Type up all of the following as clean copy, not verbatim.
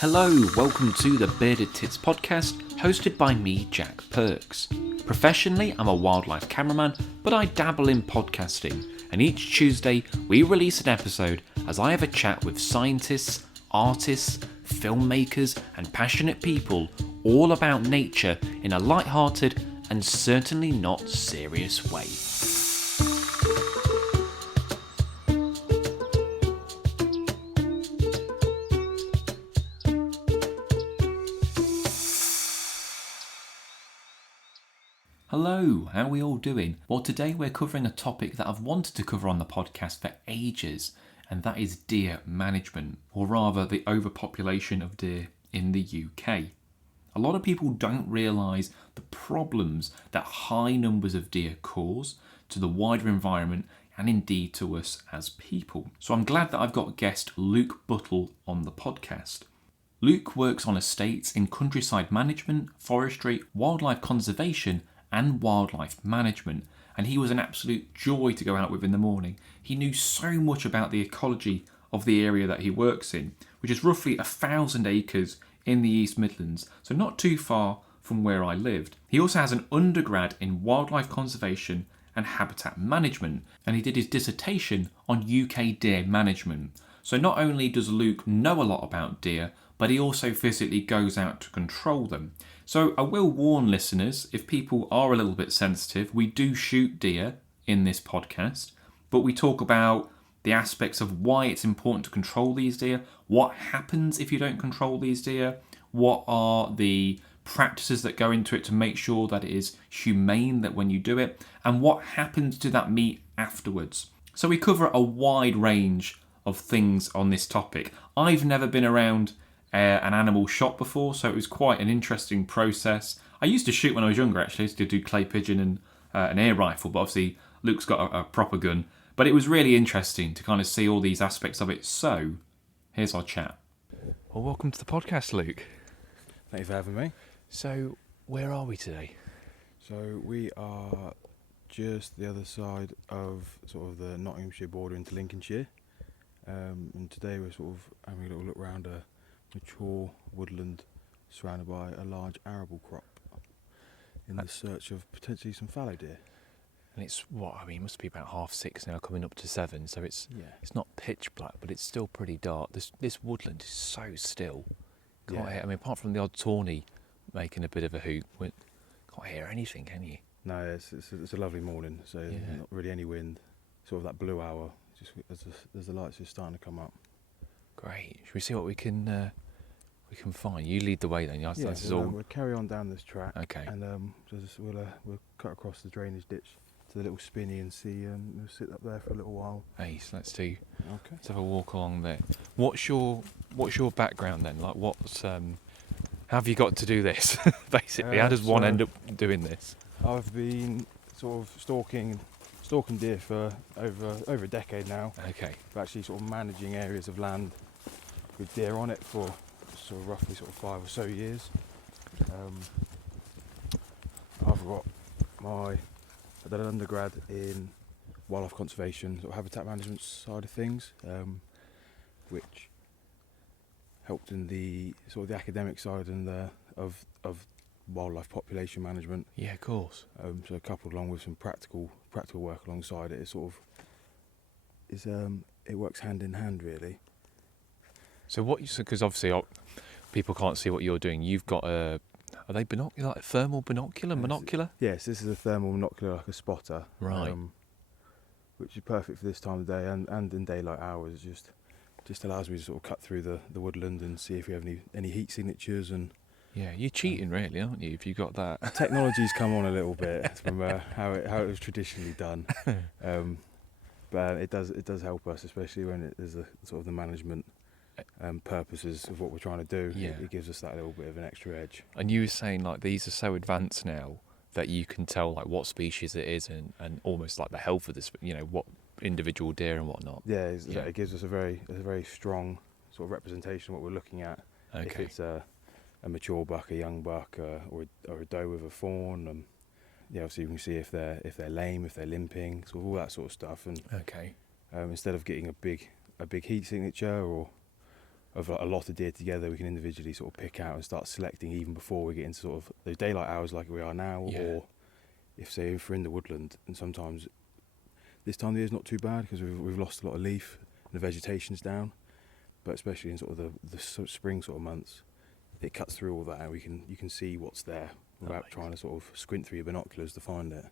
Hello, welcome to the Bearded Tits podcast, hosted by me, Jack Perks. Professionally, I'm a wildlife cameraman, but I dabble in podcasting, and each Tuesday we release an episode as I have a chat with scientists, artists, filmmakers, and passionate people all about nature in a light-hearted and certainly not serious way. Hello, how are we all doing? Well, today we're covering a topic that I've wanted to cover on the podcast for ages, and that is deer management, or rather the overpopulation of deer in the UK. A lot of people don't realise the problems that high numbers of deer cause to the wider environment and indeed to us as people. So I'm glad that I've got guest Luke Butel on the podcast. Luke works on estates in countryside management, forestry, wildlife conservation and wildlife management, and he was an absolute joy to go out with in the morning. He knew so much about the ecology of the area that he works in, which is roughly 1,000 acres in the East Midlands, so not too far from where I lived. He also has an undergrad in wildlife conservation and habitat management, and he did his dissertation on UK deer management. So not only does Luke know a lot about deer, but he also physically goes out to control them. So I will warn listeners, if people are a little bit sensitive, we do shoot deer in this podcast, but we talk about the aspects of why it's important to control these deer, what happens if you don't control these deer, what are the practices that go into it to make sure that it is humane that when you do it, and what happens to that meat afterwards. So we cover a wide range of things on this topic. I've never been around an animal shop before, so it was quite an interesting process. I used to shoot when I was younger, actually. I used to do clay pigeon and an air rifle, but obviously Luke's got a proper gun. But it was really interesting to kind of see all these aspects of it. So, here's our chat. Well, welcome to the podcast, Luke. Thank you for having me. So, where are we today? So we are just the other side of sort of the Nottinghamshire border into Lincolnshire. And today we're sort of having a little look around a mature woodland surrounded by a large arable crop in the search of potentially some fallow deer. And it's it must be about 6:30 now, coming up to 7, so it's not pitch black, but it's still pretty dark. This woodland is so still. Can't hear, apart from the odd tawny making a bit of a hoot, can't hear anything, can you? No, it's a lovely morning, so not really any wind. Sort of that blue hour, just as the lights are starting to come up. Great. Should we see what we can find? You lead the way then. We'll carry on down this track. Okay. And we'll cut across the drainage ditch to the little spinney and see. We'll sit up there for a little while. Hey, so let's have a walk along there. What's your background then? Like, how have you got to do this? Basically, how does one end up doing this? I've been sort of stalking deer for over a decade now. Okay. But actually sort of managing areas of land with deer on it for sort of roughly 5 or so years. I did an undergrad in wildlife conservation, sort of habitat management side of things, which helped in the sort of the academic side and of wildlife population management. Yeah, of course. So coupled along with some practical work alongside it, it works hand in hand really. So because obviously people can't see what you're doing. You've got are they binocular, like thermal binocular? Yes, this is a thermal binocular, like a spotter. Right. Which is perfect for this time of day and in daylight hours. It just allows me to sort of cut through the woodland and see if we have any heat signatures and. Yeah, you're cheating really, aren't you, if you got that? Technology's come on a little bit from how it was traditionally done. But it does help us, especially when it is a sort of the management purposes of what we're trying to do. Yeah. It gives us that little bit of an extra edge. And you were saying like these are so advanced now that you can tell like what species it is and almost like the health of this, what individual deer and whatnot. Yeah, it gives us a very strong sort of representation of what we're looking at. Okay. If it's a mature buck, a young buck, or a doe with a fawn, so you can see if they're lame, if they're limping, sort of all that sort of stuff. And okay, instead of getting a big heat signature or of like, a lot of deer together, we can individually sort of pick out and start selecting even before we get into sort of those daylight hours like we are now, Yeah. or if we're in the woodland. And sometimes this time of year is not too bad because we've lost a lot of leaf and the vegetation's down, but especially in sort of the sort of spring sort of months, it cuts through all that and you can see what's there without Nice. trying to sort of squint through your binoculars to find it.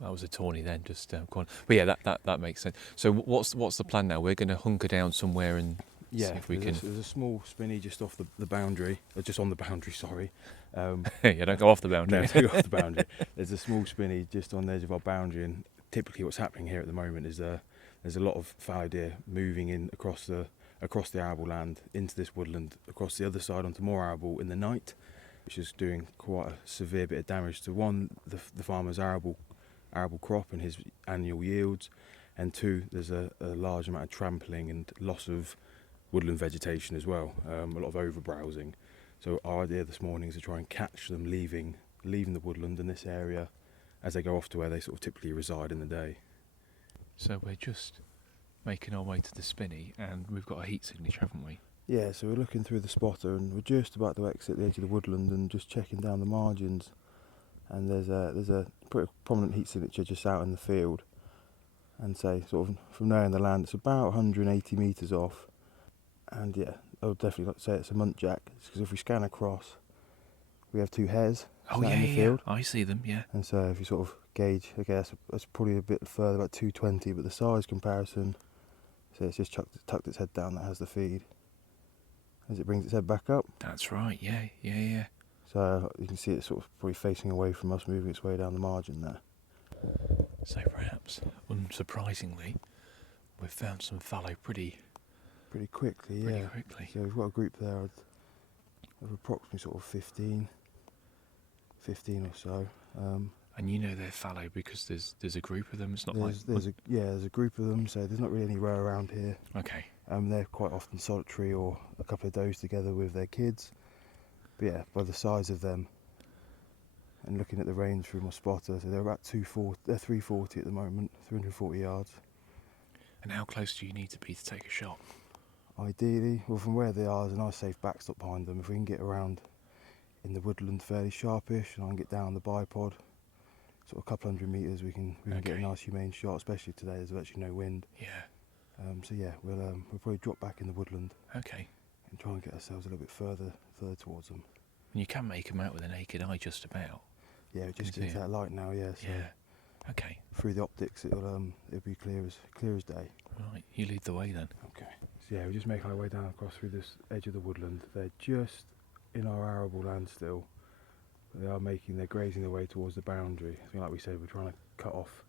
That was a tawny then, just gone. But yeah, that makes sense. So what's the plan now? We're going to hunker down somewhere and see Yeah, if we there's can. a small spinney just off the boundary, or just on the boundary, sorry. Yeah, don't go off the boundary. No, don't go off the boundary. There's a small spinney just on the edge of our boundary, and typically what's happening here at the moment is there's a lot of fallow deer moving in across the arable land into this woodland, across the other side onto more arable in the night, which is doing quite a severe bit of damage to one, the farmer's arable crop and his annual yields, and two, there's a large amount of trampling and loss of woodland vegetation as well, a lot of overbrowsing. So our idea this morning is to try and catch them leaving the woodland in this area as they go off to where they sort of typically reside in the day. So we're just making our way to the spinney, and we've got a heat signature, haven't we? Yeah, so we're looking through the spotter and we're just about to exit the edge of the woodland and just checking down the margins. And there's a pretty prominent heat signature just out in the field. And say sort of from there in the land, it's about 180 metres off. And yeah, I would definitely like to say it's a muntjac, because if we scan across, we have two hares Oh sat yeah, in the field. I see them. Yeah. And so if you sort of gauge, okay, that's probably a bit further, about 220, but the size comparison, so it's just tucked its head down, that has the feed. As it brings its head back up. That's right. Yeah. So you can see it sort of probably facing away from us, moving its way down the margin there. So perhaps, unsurprisingly, we've found some fallow pretty Pretty quickly. So we've got a group there of approximately sort of 15 or so. And you know they're fallow because there's a group of them. It's not there's a group of them, so there's not really any row around here. Okay. They're quite often solitary or a couple of does together with their kids. But yeah, by the size of them and looking at the range through my spotter, so they're about 340 at the moment, 340 yards. And how close do you need to be to take a shot? Ideally, well, from where they are, there's a nice safe backstop behind them. If we can get around in the woodland fairly sharpish and I can get down the bipod, sort of a couple hundred metres, we can get a nice humane shot, especially today there's virtually no wind. Yeah. So yeah, we'll probably drop back in the woodland. Okay. And try and get ourselves a little bit further towards them. And you can make them out with a naked eye just about. Yeah, it just gets that light now. Yeah. So Yeah. Okay. through the optics, it'll be clear as day. Right. You lead the way then. Okay. So yeah, we just make our way down across through this edge of the woodland. They're just in our arable land still. But they're grazing their way towards the boundary. I think, like we said, we're trying to cut off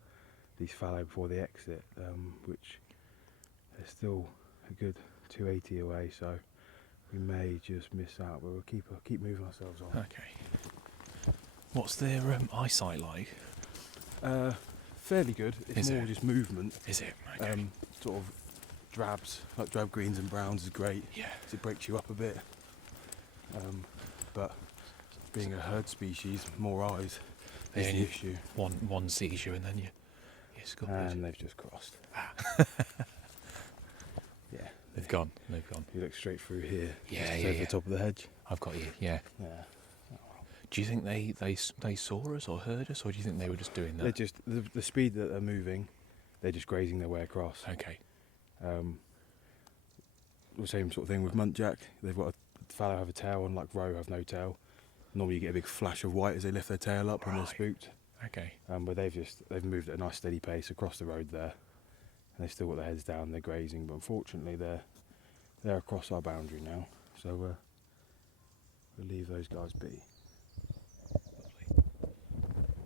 these fallow before they exit, which they're still a good 280 away, so we may just miss out, but we'll keep moving ourselves on. Okay. What's their eyesight like? Fairly good. It's more just movement. Is it? Okay. Sort of drabs, like drab greens and browns is great. Yeah. It breaks you up a bit. But being a herd species, more eyes is the issue. One sees you and then you scuppered. And they've just crossed. Yeah. They've gone. You look straight through here. Yeah, just over the top of the hedge. I've got you. Yeah. Yeah. Do you think they saw us or heard us, or do you think they were just doing that? They're just the speed that they're moving. They're just grazing their way across. Okay. The same sort of thing with muntjac. They've got a fallow have a tail, and like roe have no tail. Normally you get a big flash of white as they lift their tail up when they're spooked. Okay. But they've moved at a nice steady pace across the road there, and they've still got their heads down. They're grazing, but unfortunately they're across our boundary now. So we'll leave those guys be.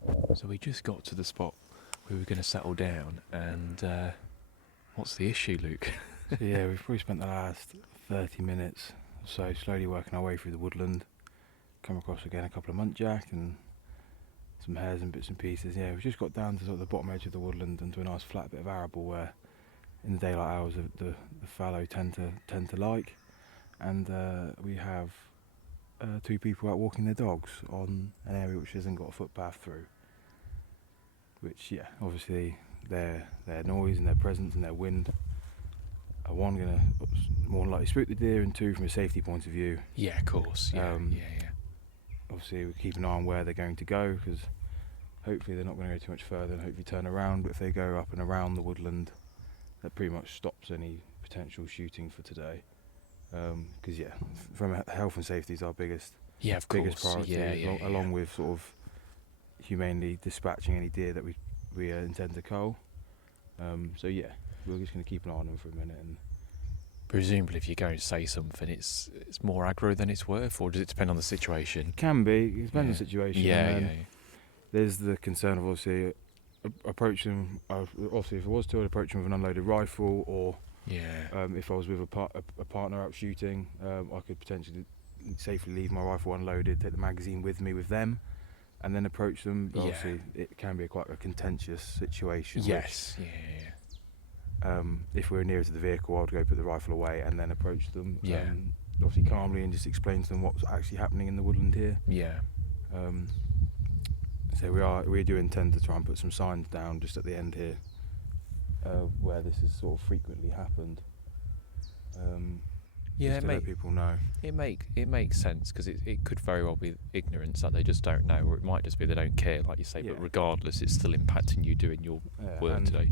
Lovely. So we just got to the spot where we were going to settle down, and what's the issue, Luke? So yeah, we've probably spent the last 30 minutes or so slowly working our way through the woodland. Come across again a couple of muntjac and some hares and bits and pieces. Yeah, we've just got down to sort of the bottom edge of the woodland and to a nice flat bit of arable where in the daylight hours the fallow tend to like, and we have two people out walking their dogs on an area which hasn't got a footpath through, which, yeah, obviously their noise and their presence and their wind one, going to more than likely spook the deer, and two, from a safety point of view. Yeah, of course. Yeah. Obviously, we keep an eye on where they're going to go, because hopefully they're not going to go too much further and hopefully turn around. But if they go up and around the woodland, that pretty much stops any potential shooting for today. Because from health and safety is our biggest Of course. biggest priority, along with sort of humanely dispatching any deer that we intend to cull. So we're just going to keep an eye on them for a minute. And presumably, if you're going to say something, it's more aggro than it's worth, or does it depend on the situation? it can be. It depends on the situation. Yeah. There's the concern of obviously approach them. Obviously, if I was to, I'd approach them with an unloaded rifle, or if I was with a partner out shooting, I could potentially safely leave my rifle unloaded, take the magazine with me with them, and then approach them. But obviously, it can be quite a contentious situation. Yes. If we're nearer to the vehicle, I'd go put the rifle away and then approach them. Yeah. Obviously calmly, and just explain to them what's actually happening in the woodland here. Yeah. So we do intend to try and put some signs down just at the end here, where this has sort of frequently happened. Just to let people know. It makes sense, because it could very well be ignorance that they just don't know, or it might just be they don't care, like you say. But regardless, it's still impacting you doing your work today.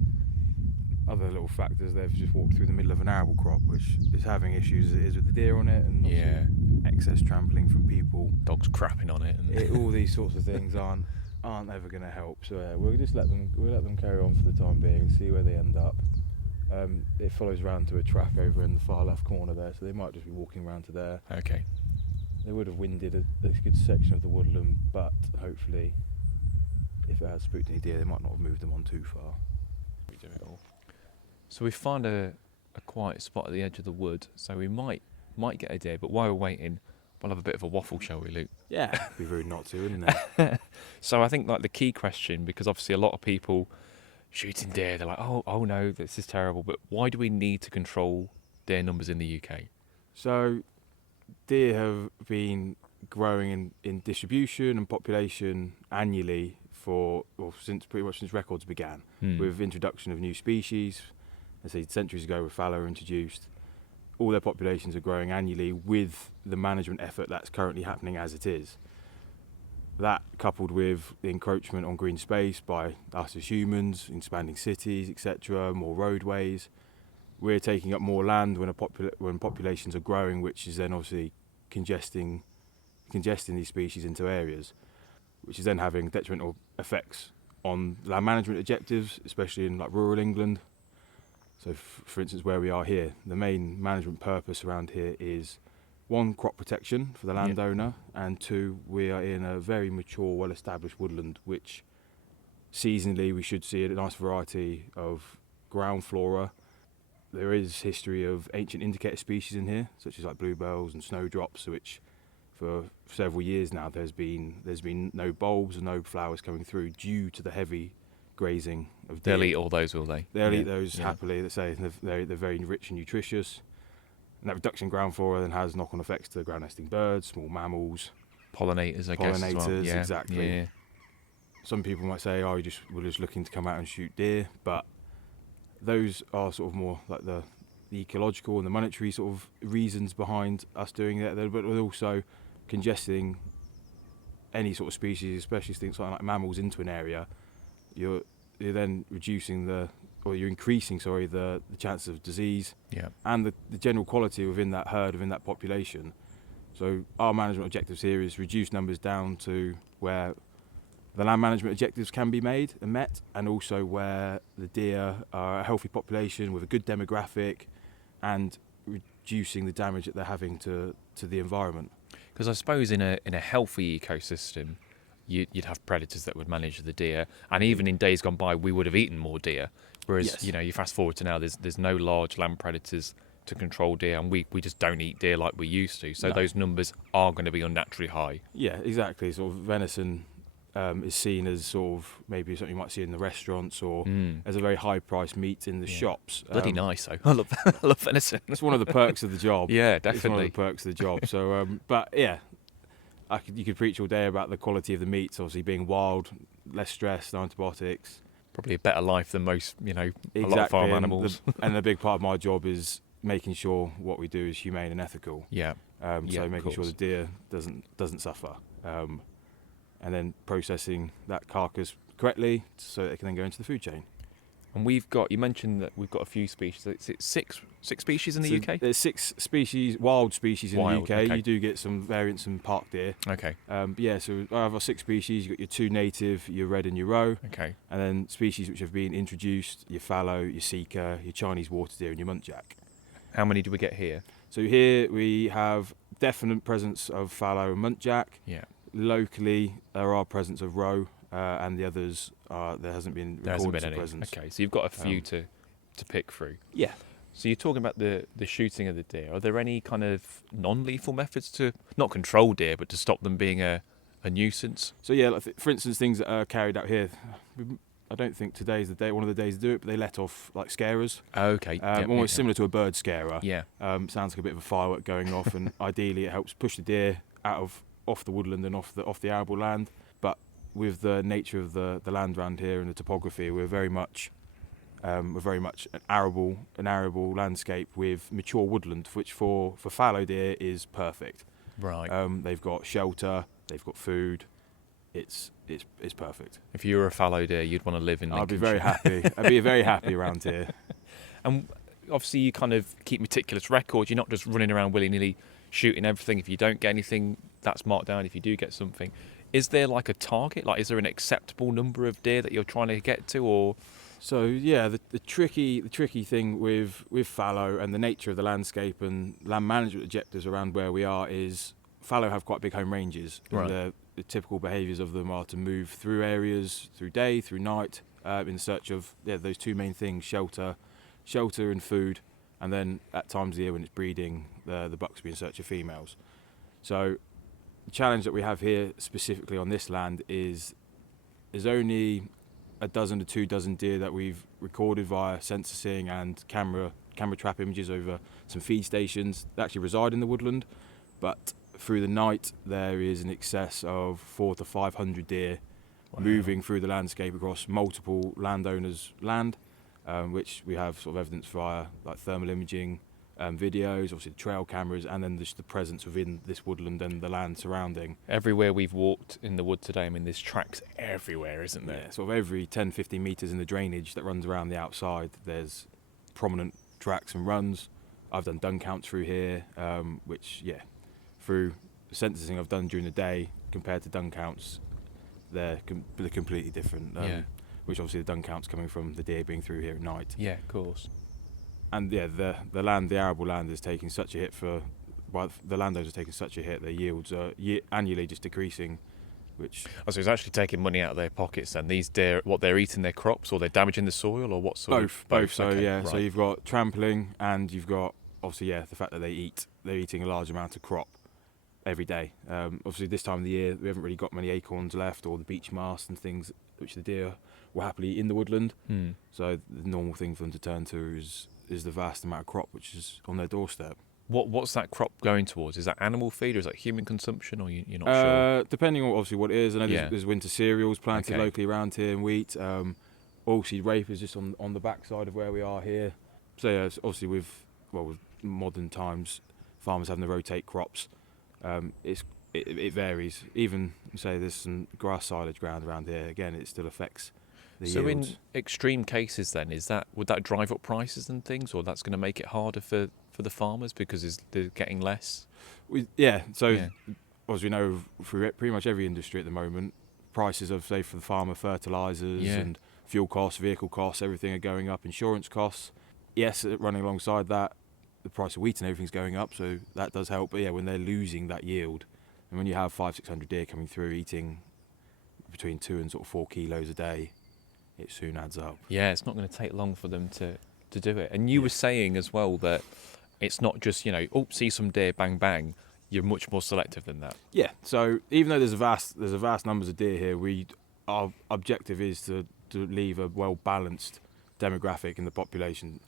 Other little factors, they've just walked through the middle of an arable crop, which is having issues as it is with the deer on it, and excess trampling from people, dogs crapping on it, and all these sorts of things aren't ever going to help. So we'll just let them carry on for the time being and see where they end up. It follows round to a track over in the far left corner there, so they might just be walking around to there. Okay. They would have winded a good section of the woodland, but hopefully, if it has spooked any deer, they might not have moved them on too far. We do it all. So we find a quiet spot at the edge of the wood, so we might get a deer, but while we're waiting, we'll have a bit of a waffle, shall we, Luke? Yeah, it'd be rude not to, wouldn't it? So I think like the key question, because obviously a lot of people shooting deer, they're like, oh no, this is terrible, but why do we need to control deer numbers in the UK? So deer have been growing in distribution and population annually since records began, with introduction of new species. Let's say centuries ago, with fallow introduced, all their populations are growing annually with the management effort that's currently happening as it is. That, coupled with the encroachment on green space by us as humans, expanding cities, etc., more roadways, we're taking up more land when populations are growing, which is then obviously congesting these species into areas, which is then having detrimental effects on land management objectives, especially in like rural England. So, for instance, where we are here, the main management purpose around here is, one, crop protection for the landowner, and two, we are in a very mature, well-established woodland, which seasonally we should see a nice variety of ground flora. There is history of ancient indicator species in here, such as like bluebells and snowdrops, which for several years now there's been no bulbs and no flowers coming through due to the heavy grazing of deer. They'll eat all those, will they? They'll eat those happily. They say they're very rich and nutritious. And that reduction in ground flora then has knock-on effects to ground nesting birds, small mammals, pollinators, I guess. As well. Yeah, exactly. Yeah. Some people might say, we're just looking to come out and shoot deer, but those are sort of more like the ecological and the monetary sort of reasons behind us doing that. But we're also congesting any sort of species, especially things like mammals, into an area. You're then increasing the chances of disease and the general quality within that herd, within that population. So our management objectives here is reduce numbers down to where the land management objectives can be made and met, and also where the deer are a healthy population with a good demographic and reducing the damage that they're having to the environment. Because I suppose in a healthy ecosystem, you'd have predators that would manage the deer, and even in days gone by, we would have eaten more deer. Whereas you fast forward to now, there's no large land predators to control deer, and we just don't eat deer like we used to. So those numbers are going to be unnaturally high. Yeah, exactly. Sort of venison is seen as sort of maybe something you might see in the restaurants, or as a very high-priced meat in the shops. Bloody nice, though. I love venison. That's one of the perks of the job. Yeah, definitely. It's one of the perks of the job. So, but yeah, you could preach all day about the quality of the meats, obviously being wild, less stress, no antibiotics. Probably a better life than most, a lot of Exactly, farm and animals. and a big part of my job is making sure what we do is humane and ethical. Yeah. So Of making sure the course. deer doesn't suffer, and then processing that carcass correctly so it can then go into the food chain. And you mentioned that we've got a few species. It's six species in the So UK? there's 6 species, wild species in Wild, the UK. okay. You do get some variants in park deer. Okay. But yeah, so I have our 6 species. You've got your 2 native, your red and your roe, Okay. and then species which have been introduced, your fallow, your sika, your Chinese water deer and your muntjac. How many do we get here? So here we have definite presence of fallow and muntjac. Yeah. Locally, there are presence of roe, and the others there hasn't been There hasn't recorded been any. presence. Okay, so you've got a few to pick through. Yeah. So you're talking about the shooting of the deer. Are there any kind of non-lethal methods to not control deer, but to stop them being a nuisance? So yeah, like for instance, things that are carried out here. I don't think today's the day, one of the days to do it, but they let off like scarers. Okay. Almost similar to a bird scarer. Yeah. Sounds like a bit of a firework going off, and ideally it helps push the deer off the woodland and off the arable land. But with the nature of the land around here and the topography, we're very much an arable landscape with mature woodland, which for fallow deer is perfect. Right. They've got shelter, they've got food. It's perfect. If you were a fallow deer, you'd want to live in Lincolnshire. I'd be very happy. I'd be very happy around here. And obviously you kind of keep meticulous records. You're not just running around willy-nilly shooting everything. If you don't get anything, that's marked down. If you do get something, is there like a target? Like, is there an acceptable number of deer that you're trying to get to, or? So yeah, the tricky thing with fallow and the nature of the landscape and land management objectives around where we are is fallow have quite big home ranges. Right. And the typical behaviours of them are to move through areas, through day, through night, in search of those 2 main things: shelter and food. And then at times of the year when it's breeding, the bucks be in search of females. So the challenge that we have here specifically on this land is there's only a dozen to 2 dozen deer that we've recorded via censusing and camera trap images over some feed stations that actually reside in the woodland. But through the night, there is in excess of 400 to 500 deer moving through the landscape across multiple landowners' land, which we have sort of evidence via like thermal imaging, videos, obviously the trail cameras, and then just the presence within this woodland and the land surrounding. Everywhere we've walked in the wood today, I mean, there's tracks everywhere, isn't there? Yeah, sort of every 10, 15 metres in the drainage that runs around the outside, there's prominent tracks and runs. I've done dung counts through here, which, through the censusing I've done during the day compared to dung counts, they're completely different. Which obviously the dung count's coming from the deer being through here at night. Yeah, of course. And the arable land is taking such a hit the landowners are taking such a hit, their yields are annually just decreasing, which... Oh, so it's actually taking money out of their pockets then. These deer, what, they're eating their crops, or they're damaging the soil, or what sort of... Both. So okay, right. So you've got trampling, and you've got, obviously, the fact that they're eating a large amount of crop every day. Obviously this time of the year, we haven't really got many acorns left, or the beech mast and things, which the deer were happily in the woodland. So the normal thing for them to turn to is the vast amount of crop which is on their doorstep. What's that crop going towards? Is that animal feed, or is that human consumption, or you're not sure? Depending on obviously what it is. I know there's winter cereals planted locally around here, and wheat. Oilseed rape is just on the backside of where we are here. So yeah, obviously with modern times, farmers having to rotate crops. It varies. Even say there's some grass silage ground around here. Again, it still affects the yields. So in extreme cases, then, would that drive up prices and things, or that's going to make it harder for the farmers because they're getting less? As we know, through pretty much every industry at the moment, prices of, say, for the farmer, fertilisers and fuel costs, vehicle costs, everything are going up. Insurance costs, yes, running alongside that, the price of wheat and everything's going up, so that does help. But when they're losing that yield, and when you have 500-600 deer coming through eating between 2 and sort of 4 kilos a day, it soon adds up. Yeah, it's not going to take long for them to do it. And you were saying as well that it's not just, see some deer, bang, bang. You're much more selective than that. Yeah, so even though there's a vast numbers of deer here, our objective is to leave a well-balanced demographic in the population.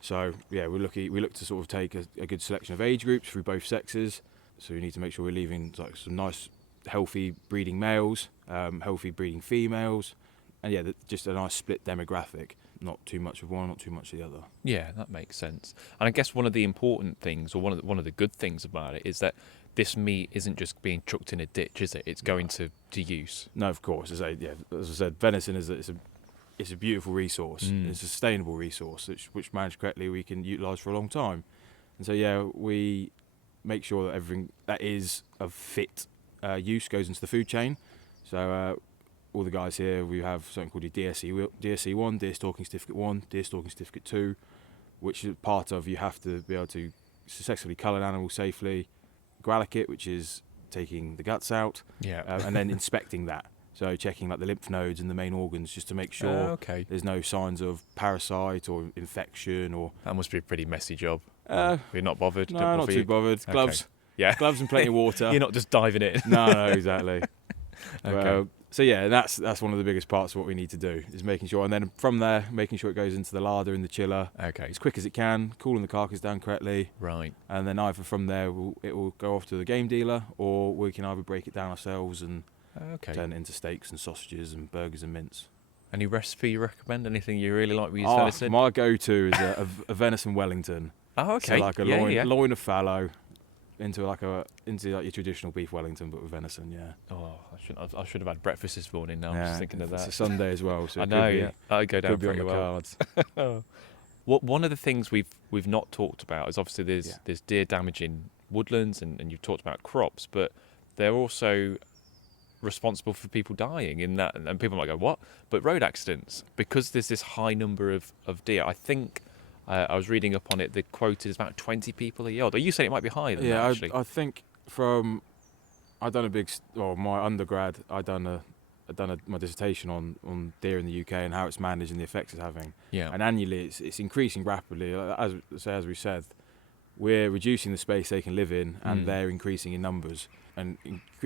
So we look to sort of take a good selection of age groups through both sexes. So we need to make sure we're leaving like some nice, healthy breeding males, healthy breeding females, and yeah, just a nice split demographic. Not too much of one, not too much of the other. Yeah, that makes sense. And I guess one of the important things, or one of the good things about it, is that this meat isn't just being chucked in a ditch, is it? It's going to use. No, of course. As I said, venison it's a beautiful resource. It's a sustainable resource, which managed correctly we can utilise for a long time. And so yeah, we make sure that everything that is of fit use goes into the food chain. So all the guys here, we have something called your DSC 1, Deer Stalking Certificate 1, Deer Stalking Certificate 2, which is part of you have to be able to successfully cull an animal safely, Gralakit, which is taking the guts out, and then inspecting that. So checking like the lymph nodes and the main organs just to make sure there's no signs of parasite or infection. Or that must be a pretty messy job. You're not bothered? No, not too bothered. Gloves. Yeah. Gloves and plenty of water. You're not just diving in. No, exactly. Okay. So yeah, that's one of the biggest parts of what we need to do is making sure, and then from there, making sure it goes into the larder in the chiller as quick as it can, cooling the carcass down correctly. Right. And then either from there, it will go off to the game dealer, or we can either break it down ourselves and turn it into steaks and sausages and burgers and mince. Any recipe you recommend? Anything you really like with your venison? My go-to is a venison Wellington. Oh, okay. So like a loin of fallow into your traditional beef Wellington, but with venison. Yeah. Oh, I should have had breakfast this morning. Now I'm just thinking of that. It's a Sunday as well, so I know. Yeah, that'd go down pretty well. Cards. One of the things we've not talked about is obviously there's deer damaging woodlands, and you've talked about crops, but they're also responsible for people dying in that, and people might go, what? But road accidents, because there's this high number of deer. I think I was reading up on it, the quoted is about 20 people a year. Although you said it might be higher than that, actually. I think my undergrad, my dissertation on deer in the UK and how it's managed and the effects it's having. Yeah. And annually it's increasing rapidly. As we said, we're reducing the space they can live in, and they're increasing in numbers. And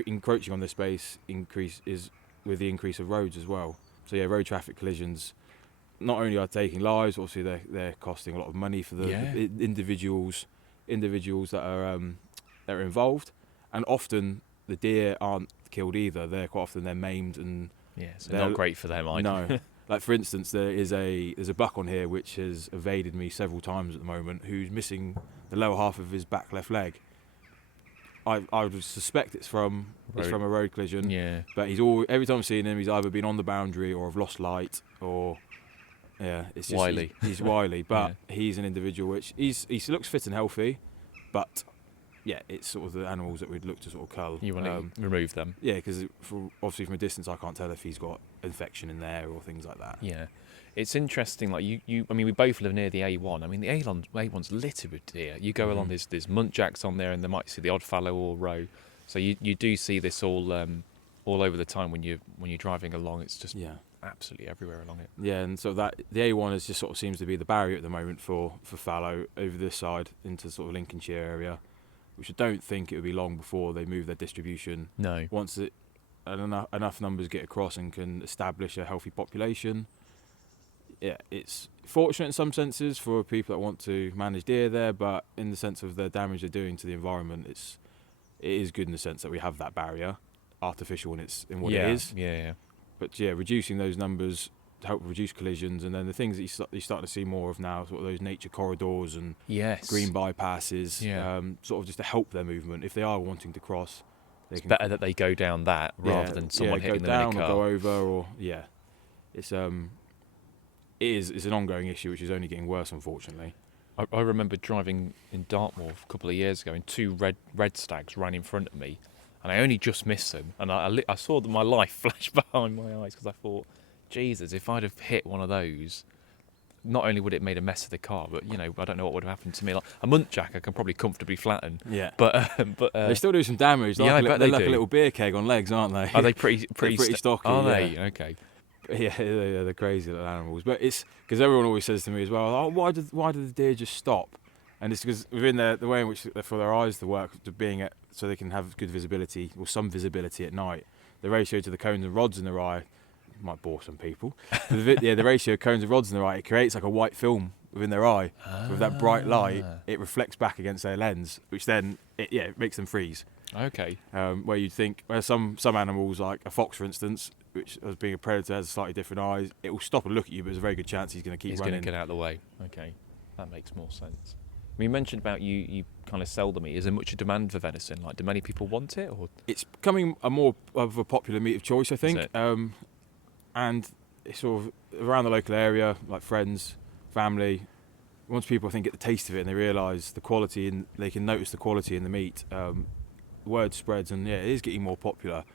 encroaching on this space is with the increase of roads as well. So yeah, road traffic collisions not only are taking lives, obviously they're costing a lot of money for the individuals that are involved, and often the deer aren't killed either. Quite often they're maimed, and so not great for them either. No. Like for instance, there's a buck on here which has evaded me several times at the moment, who's missing the lower half of his back left leg. I would suspect it's from a road collision. Yeah. But every time I've seen him, he's either been on the boundary or I've lost light, or it's just wily. He's wily, but he's an individual which he looks fit and healthy, but it's sort of the animals that we'd look to sort of cull. You want to remove them? Yeah, because obviously from a distance I can't tell if he's got infection in there or things like that. Yeah. It's interesting, like I mean, we both live near the A1. I mean, the A1's littered with deer. You go along, there's muntjacks on there, and they might see the odd fallow or roe. So you do see this all over the time when you're driving along. It's just absolutely everywhere along it. Yeah, and so that the A1 is just sort of seems to be the barrier at the moment for fallow over this side into sort of Lincolnshire area, which I don't think it would be long before they move their distribution. No. Once enough numbers get across and can establish a healthy population. Yeah, it's fortunate in some senses for people that want to manage deer there, but in the sense of the damage they're doing to the environment, it is good in the sense that we have that barrier, artificial in what it is. Yeah. But reducing those numbers to help reduce collisions, and then the things that you start to see more of now, sort of those nature corridors and green bypasses, sort of just to help their movement if they are wanting to cross. It's better that they go down that rather than someone hitting them in a car. Go down or go over, or it's an ongoing issue which is only getting worse, unfortunately. I remember driving in Dartmoor a couple of years ago, and two red stags ran in front of me, and I only just missed them, and I saw my life flash behind my eyes, because I thought, Jesus, if I'd have hit one of those, not only would it have made a mess of the car, but I don't know what would have happened to me. Like a muntjack, I can probably comfortably flatten. Yeah. But they still do some damage. They're like a little beer keg on legs, aren't they? Are they pretty stocky? Are they? Okay. Yeah, they're crazy little animals. But it's because everyone always says to me as well, "Oh, why did the deer just stop?" And it's because within the way in which for their eyes to work, so they can have good visibility or some visibility at night. The ratio to the cones and rods in their eye might bore some people. But the ratio of cones and rods in their eye, it creates like a white film within their eye. So with that bright light, it reflects back against their lens, which then it makes them freeze. Okay. Where you'd think, where some animals, like a fox, for instance, which as being a predator has slightly different eyes, it will stop and look at you, but there's a very good chance he's going to keep He's running. going to get out of the way. Okay, that makes more sense. I mean, you mentioned about you kind of sell the meat. Is there much demand for venison? Like, do many people want it? Or It's becoming a more of a popular meat of choice, I think. it? And it's sort of around the local area, like friends, family. Once people, I think, get the taste of it and they realise the quality, and they can notice the quality in the meat, word spreads, and yeah, it is getting more popular,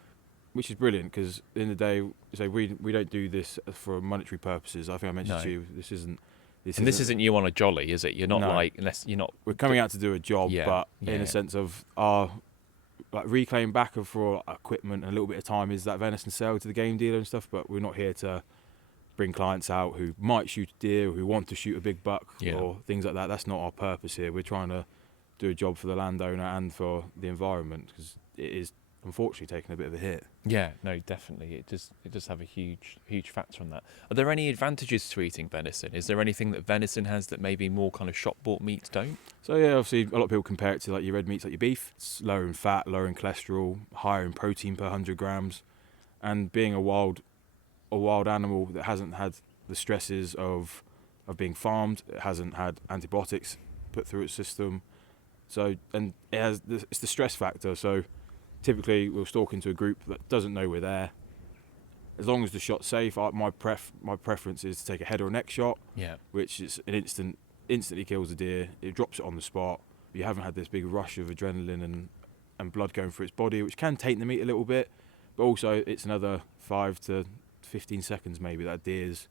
which is brilliant, because in the day, so we don't do this for monetary purposes. I think I mentioned No. to you, this isn't you on a jolly, is it? You're not No. like, unless you're not. We're coming out to do a job, Yeah, but yeah, in a yeah. sense of our like reclaim back of for equipment and a little bit of time is that venison sale to the game dealer and stuff. But we're not here to bring clients out who might shoot a deer or who want to shoot a big buck Yeah. or things like that. That's not our purpose here. We're trying to do a job for the landowner and for the environment, because it is unfortunately taking a bit of a hit. Yeah, no, definitely. It does have a huge factor on that. Are there any advantages to eating venison? Is there anything that venison has that maybe more kind of shop bought meats don't? So yeah, obviously a lot of people compare it to like your red meats, like your beef. It's lower in fat, lower in cholesterol, higher in protein per 100 grams, and being a wild animal that hasn't had the stresses of being farmed, it hasn't had antibiotics put through its system. So, and it's the stress factor. So typically we'll stalk into a group that doesn't know we're there. As long as the shot's safe, my preference is to take a head or neck shot, Yeah. which is instantly kills the deer. It drops it on the spot. You haven't had this big rush of adrenaline and blood going through its body, which can taint the meat a little bit, but also it's another 5 to 15 seconds maybe that deer's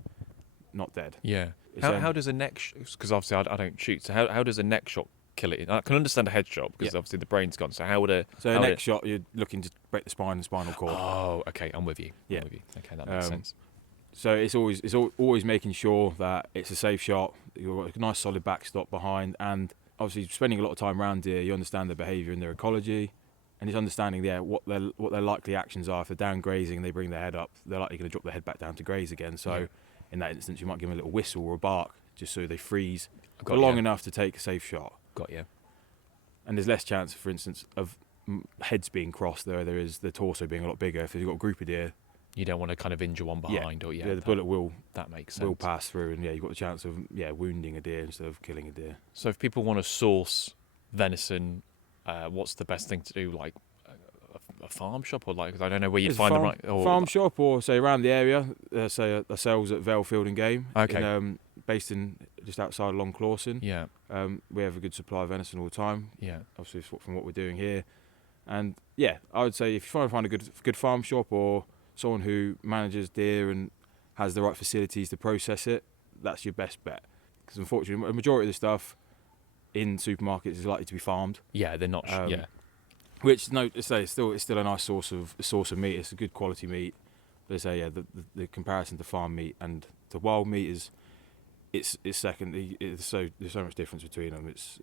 not dead. Yeah. It's, How does a neck? Because obviously I don't shoot. So how does a neck shot kill it? I can understand a head shot because obviously the brain's gone. So how would a neck shot, you're looking to break the spine and spinal cord. Oh, okay, I'm with you. Yeah. I'm with you. Okay, that makes sense. So it's always making sure that it's a safe shot. You've got a nice solid backstop behind, and obviously spending a lot of time around deer, you understand their behaviour and their ecology, and it's understanding what their likely actions are. If they're down grazing and they bring their head up, they're likely going to drop their head back down to graze again. So in that instance, you might give them a little whistle or a bark just so they freeze for long enough to take a safe shot. Got you. And there's less chance, for instance, of heads being crossed there is the torso being a lot bigger. If you've got a group of deer, you don't want to kind of injure one behind, or the bullet will makes sense. will pass through, and you've got the chance of wounding a deer instead of killing a deer. So if people want to source venison, what's the best thing to do? Like a farm shop, or like, 'cause I don't know where you'd find the right farm shop, or say around the area. Say ourselves at Vale Field and Game. Okay. Based in just outside Long Clawson. Yeah. We have a good supply of venison all the time. Yeah. Obviously from what we're doing here, and I would say if you try to find a good farm shop or someone who manages deer and has the right facilities to process it, that's your best bet. Because unfortunately, a majority of the stuff in supermarkets is likely to be farmed. Yeah, they're not. Which it's still a nice source of meat. It's a good quality meat. But I say the comparison to farm meat and to wild meat is it's second. There's so much difference between them. It's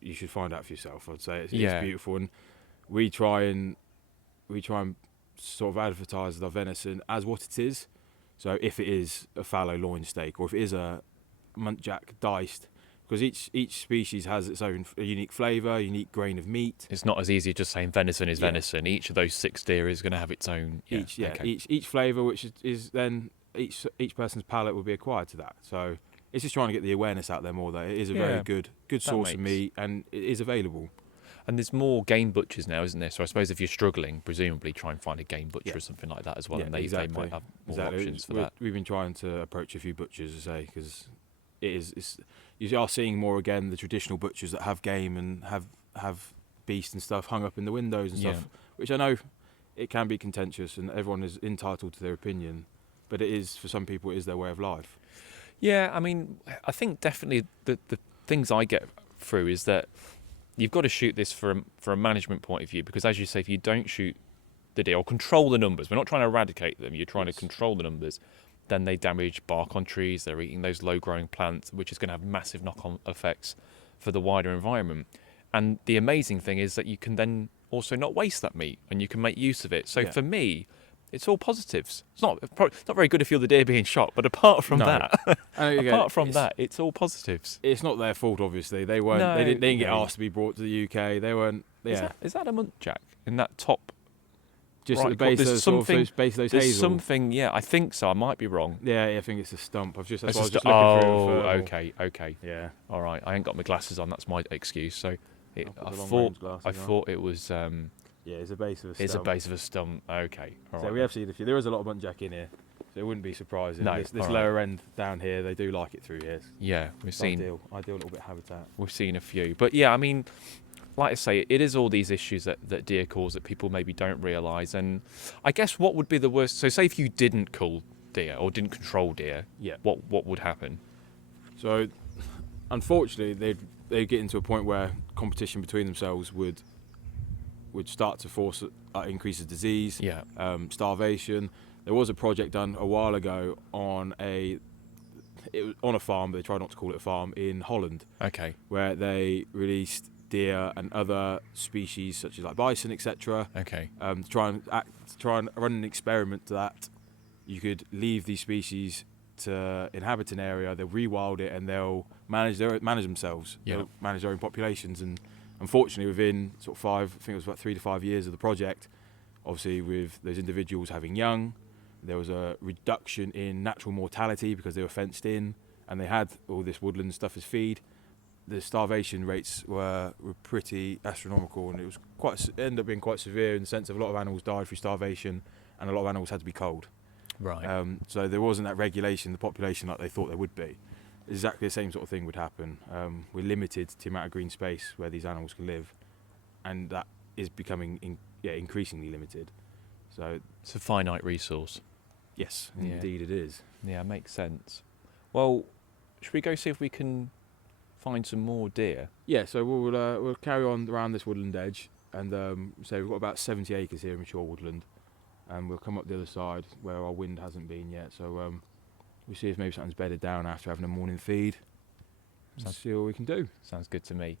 you should find out for yourself. I'd say it's beautiful, and we try and sort of advertise our venison as what it is. So if it is a fallow loin steak, or if it is a muntjac diced, because each species has its own unique flavour, unique grain of meat. It's not as easy as just saying venison is venison. Each of those 6 deer is going to have its own. Each flavour, which is then each person's palate will be acquired to that. So it's just trying to get the awareness out there more that it is a very good source of meat, and it is available. And there's more game butchers now, isn't there? So I suppose if you're struggling, presumably try and find a game butcher or something like that as well, and they might have more options for that. We've been trying to approach a few butchers, I say, because you are seeing more again the traditional butchers that have game and have beast and stuff hung up in the windows and stuff, which I know it can be contentious and everyone is entitled to their opinion, but it is, for some people, it is their way of life. Yeah, I mean, I think definitely the things I get through is that you've got to shoot this from a management point of view, because as you say, if you don't shoot the deer or control the numbers, we're not trying to eradicate them, you're trying to control the numbers, then they damage bark on trees, they're eating those low-growing plants, which is going to have massive knock-on effects for the wider environment. And the amazing thing is that you can then also not waste that meat, and you can make use of it. So for me, it's all positives. It's not very good to feel the deer being shot, but apart from No. that, And again, apart from that, it's all positives. it's not their fault. Obviously, they weren't. No, They didn't get no. asked to be brought to the UK. They weren't. Yeah, Is that a muntjac in that top? just right, at the base there's of sort of something- those base of those There's hazel. something. Yeah, I think so. I might be wrong. Yeah, I think it's a stump. That's why I was It's just just looking through it. okay. Yeah. All right, I ain't got my glasses on. That's my excuse. So, I'll put I the long thought range glasses I on. thought it was. Yeah, it's a base of a stump. It's a base of a stump. Okay, all So right. we have seen a few. There is a lot of muntjac in here, so it wouldn't be surprising. No, This all right. lower end down here, they do like it through here. Yeah, we've It's seen ideal little bit of habitat. we've seen a few, but yeah, I mean, like I say, it is all these issues that deer cause that people maybe don't realise. And I guess what would be the worst? So, say if you didn't cull deer or didn't control deer, Yeah. what would happen? So, unfortunately, they'd get into a point where competition between themselves would start to force increase of disease, Yeah. starvation. There was a project done a while ago on a farm, but they tried not to call it a farm, in Holland, Okay. where they released deer and other species such as like bison, etc. Okay. To try and run an experiment that you could leave these species to inhabit an area, they'll rewild it, and they'll manage themselves. Yeah. They'll manage their own populations. And unfortunately, within sort of I think it was about 3 to 5 years of the project, obviously with those individuals having young, there was a reduction in natural mortality because they were fenced in and they had all this woodland stuff as feed. The starvation rates were pretty astronomical, and it was ended up being quite severe in the sense of a lot of animals died through starvation, and a lot of animals had to be culled. Right. So there wasn't that regulation in the population like they thought there would be. Exactly the same sort of thing would happen. We're limited to the amount of green space where these animals can live, and that is becoming increasingly limited. So It's a finite resource. yes, Yeah. indeed it is. Yeah, makes sense. Well, should we go see if we can find some more deer? Yeah, so we'll carry on around this woodland edge, and so we've got about 70 acres here in mature woodland, and we'll come up the other side where our wind hasn't been yet. So we'll see if maybe something's bedded down after having a morning feed. And Sounds- see what we can do. Sounds good to me.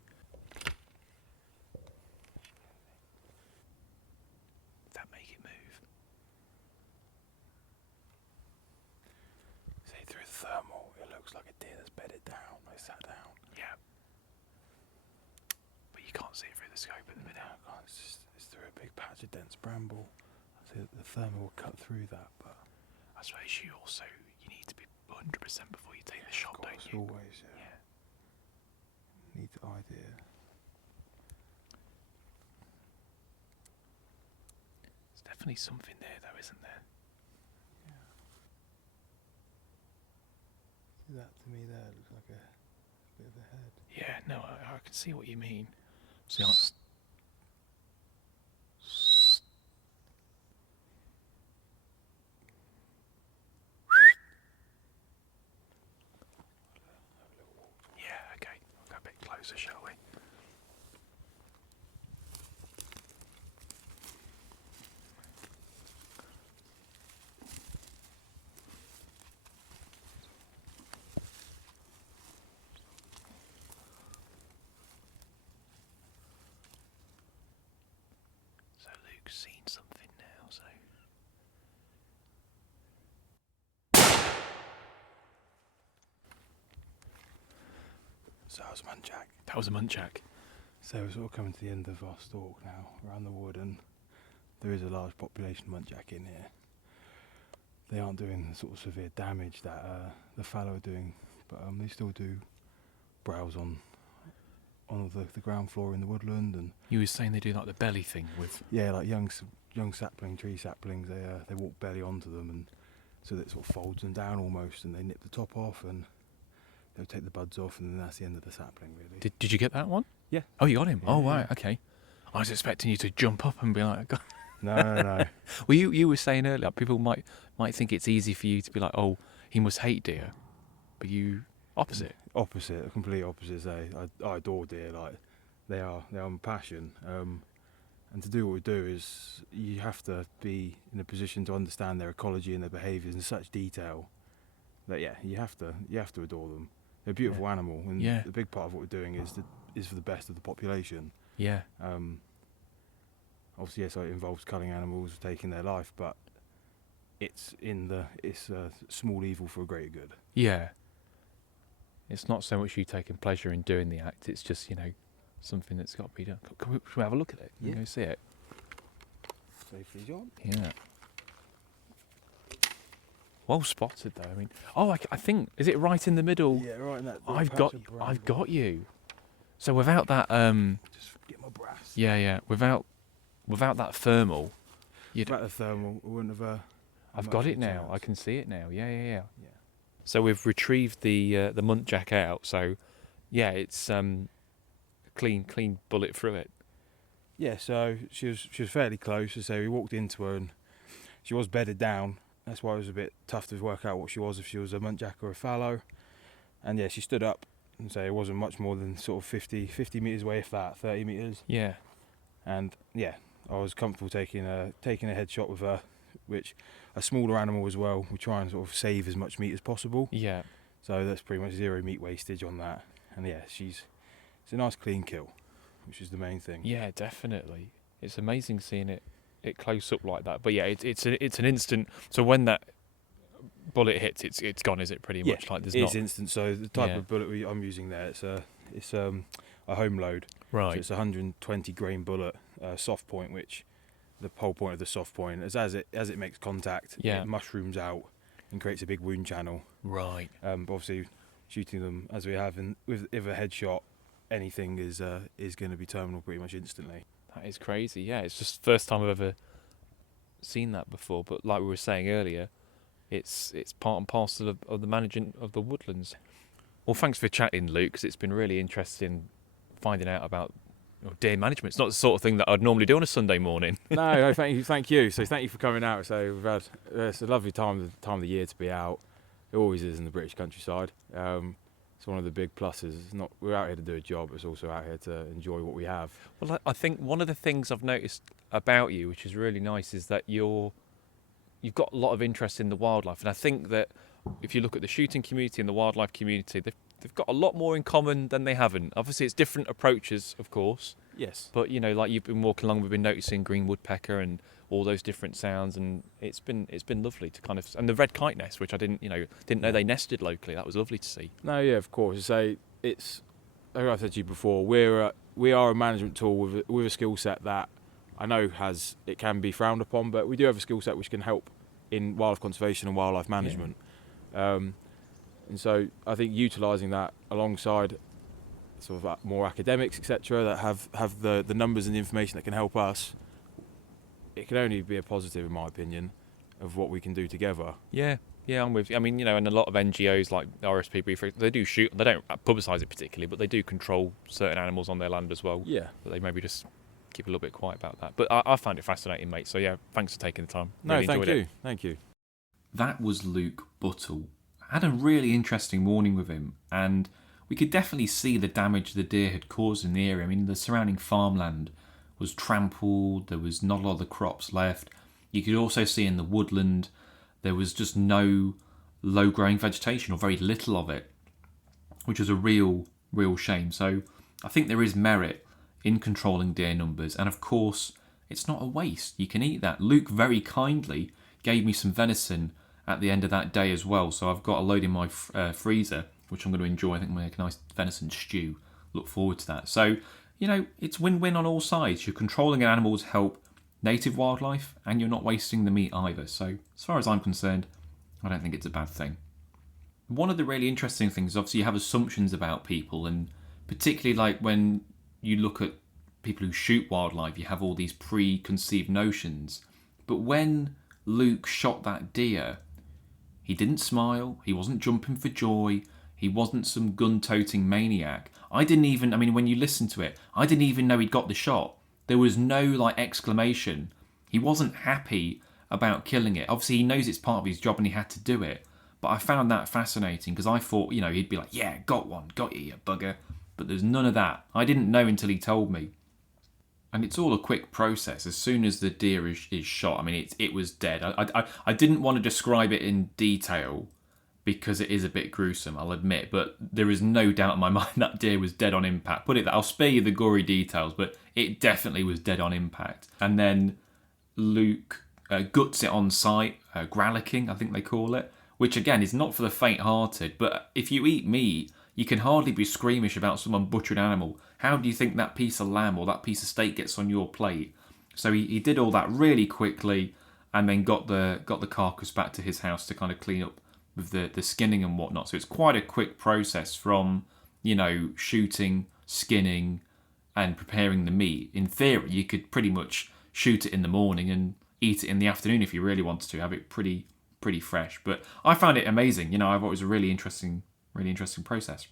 That make it move. See, through the thermal, it looks like a deer that's bedded down. They sat down. Yeah. But you can't see it through the scope at the minute. It's through a big patch of dense bramble. I see that the thermal will cut through that, but I suppose you need to be 100% before you take the shot, of don't course, you? always, need the idea. There's definitely something there, though, isn't there? See that to me there looks like a bit of a head. Yeah, no, I can see what you mean. See, yeah, okay. We'll go a bit closer, shall we? So Luke's seen something now, so... So that was muntjac. That was a muntjac. So we're sort of coming to the end of our stalk now, around the wood, and there is a large population of muntjac in here. They aren't doing the sort of severe damage that the fallow are doing, but they still do browse on the ground floor in the woodland, and You were saying they do like the belly thing with... yeah, like young tree saplings. They walk belly onto them, and so that sort of folds them down almost, and they nip the top off, and they'll take the buds off, and then that's the end of the sapling, really. Did you get that one? Yeah. Oh, you got him? Yeah, Oh, yeah. right, okay. I was expecting you to jump up and be like... No. Well, you were saying earlier, people might think it's easy for you to be like, oh, he must hate deer. But you... Opposite. Opposite, complete opposite. I adore deer. Like they are my passion. And to do what we do is you have to be in a position to understand their ecology and their behaviours in such detail that you have to adore them. They're a beautiful animal, and Yeah. the big part of what we're doing is for the best of the population. Yeah. Obviously, yes, so it involves culling animals, taking their life, but it's small evil for a greater good. Yeah. It's not so much you taking pleasure in doing the act, it's just, something that's got to be done. Can we have a look at it? Can we go see it? Safely, John. Yeah. Well spotted though. I mean, I think, is it right in the middle? Yeah, right in that. I've got you. So without that, Just get my brass. yeah, without that thermal, Without the thermal, I wouldn't have. I've got it now. I can see it now. Yeah. Yeah. So we've retrieved the muntjac out. So yeah, it's clean bullet through it. Yeah, so she was fairly close. So we walked into her and she was bedded down. That's why it was a bit tough to work out what she was, if she was a muntjac or a fallow. And yeah, she stood up, and so it wasn't much more than sort of 50 metres away, if that, 30 metres. Yeah. And yeah, I was comfortable taking a headshot with her, which a smaller animal as well. We try and sort of save as much meat as possible. Yeah. So that's pretty much zero meat wastage on that. And yeah, it's a nice clean kill, which is the main thing. Yeah, definitely. It's amazing seeing it close up like that. But yeah, it's an instant. So when that bullet hits, it's gone. Is it pretty much like there's not? It's instant. So the type of bullet I'm using there, it's a home load. Right. So it's a 120 grain bullet, soft point, which the whole point of the soft point is as it makes contact, it mushrooms out and creates a big wound channel. Right. But obviously, shooting them as we have with a headshot, anything is going to be terminal pretty much instantly. That is crazy. Yeah, it's just the first time I've ever seen that before. But like we were saying earlier, it's part and parcel of the management of the woodlands. Well, thanks for chatting, Luke, because it's been really interesting finding out about deer management. It's not the sort of thing that I'd normally do on a Sunday morning. No, thank you. So thank you for coming out. So we've had it's a lovely time of the year to be out. It always is in the British countryside. It's one of the big pluses. We're out here to do a job. It's also out here to enjoy what we have. Well, I think one of the things I've noticed about you, which is really nice, is that you've got a lot of interest in the wildlife. And I think that if you look at the shooting community and the wildlife community, they've got a lot more in common than they haven't. Obviously, it's different approaches, of course. Yes. But, like you've been walking along, we've been noticing green woodpecker and all those different sounds, and it's been lovely to kind of, and the red kite nest, which I didn't know they nested locally. That was lovely to see. No, yeah, of course. So it's, like I said to you before, we are a management tool with a skill set that I know it can be frowned upon, but we do have a skill set which can help in wildlife conservation and wildlife management. Yeah. And so I think utilising that alongside sort of more academics, etc., that have the numbers and the information that can help us, it can only be a positive, in my opinion, of what we can do together. Yeah, I'm with you. I mean, and a lot of NGOs like RSPB, they do shoot. They don't publicise it particularly, but they do control certain animals on their land as well. Yeah. But they maybe just keep a little bit quiet about that. But I find it fascinating, mate. So yeah, thanks for taking the time. No, really thank you. It. Thank you. That was Luke Butel. I had a really interesting morning with him, and we could definitely see the damage the deer had caused in the area. I mean, the surrounding farmland was trampled, there was not a lot of the crops left. You could also see in the woodland there was just no low-growing vegetation, or very little of it, which was a real shame. So I think there is merit in controlling deer numbers, and of course it's not a waste. You can eat that. Luke very kindly gave me some venison at the end of that day as well, so I've got a load in my freezer, which I'm going to enjoy. I think I'm going to make a nice venison stew. Look forward to that. So, it's win-win on all sides. You're controlling animals help native wildlife, and you're not wasting the meat either. So, as far as I'm concerned, I don't think it's a bad thing. One of the really interesting things is obviously you have assumptions about people, and particularly like when you look at people who shoot wildlife, you have all these preconceived notions. But when Luke shot that deer, he didn't smile, he wasn't jumping for joy, he wasn't some gun-toting maniac. When you listen to it, I didn't even know he'd got the shot. There was no exclamation. He wasn't happy about killing it. Obviously, he knows it's part of his job and he had to do it. But I found that fascinating because I thought, he'd be like, yeah, got one, got you bugger. But there's none of that. I didn't know until he told me. And it's all a quick process. As soon as the deer is shot, it was dead. I didn't want to describe it in detail because it is a bit gruesome, I'll admit. But there is no doubt in my mind that deer was dead on impact. I'll spare you the gory details, but it definitely was dead on impact. And then Luke guts it on site, grallicking, I think they call it, which again is not for the faint-hearted. But if you eat meat, you can hardly be squeamish about someone butchered an animal. How do you think that piece of lamb or that piece of steak gets on your plate? So he did all that really quickly, and then got the carcass back to his house to kind of clean up with the skinning and whatnot. So it's quite a quick process from, shooting, skinning, and preparing the meat. In theory, you could pretty much shoot it in the morning and eat it in the afternoon if you really wanted to. Have it pretty fresh. But I found it amazing. I thought it was a really interesting process.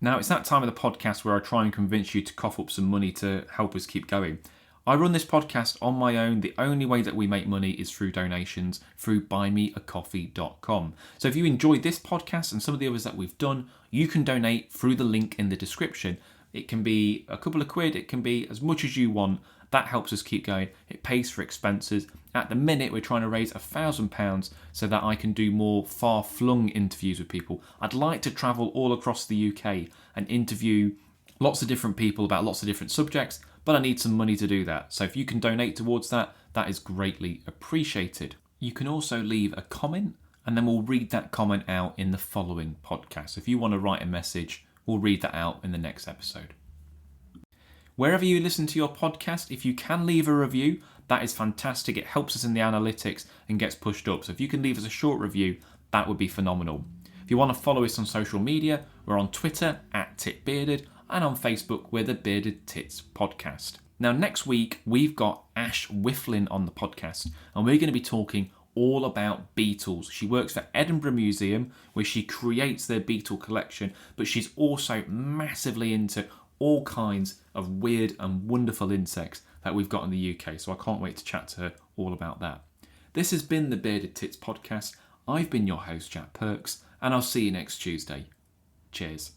Now it's that time of the podcast where I try and convince you to cough up some money to help us keep going. I run this podcast on my own. The only way that we make money is through donations through buymeacoffee.com. So if you enjoyed this podcast and some of the others that we've done, you can donate through the link in the description. It can be a couple of quid, it can be as much as you want. That helps us keep going. It pays for expenses. At the minute, we're trying to raise £1,000 so that I can do more far-flung interviews with people. I'd like to travel all across the UK and interview lots of different people about lots of different subjects, but I need some money to do that. So if you can donate towards that, that is greatly appreciated. You can also leave a comment, and then we'll read that comment out in the following podcast. If you want to write a message, we'll read that out in the next episode. Wherever you listen to your podcast, if you can leave a review, that is fantastic. It helps us in the analytics and gets pushed up. So if you can leave us a short review, that would be phenomenal. If you want to follow us on social media, we're on Twitter @TitBearded, and on Facebook, we're the Bearded Tits Podcast. Now, next week, we've got Ash Whifflin on the podcast, and we're going to be talking all about beetles. She works for Edinburgh Museum, where she creates their beetle collection, but she's also massively into all kinds of weird and wonderful insects that we've got in the UK. So I can't wait to chat to her all about that. This has been the Bearded Tits Podcast. I've been your host, Jack Perks, and I'll see you next Tuesday. Cheers.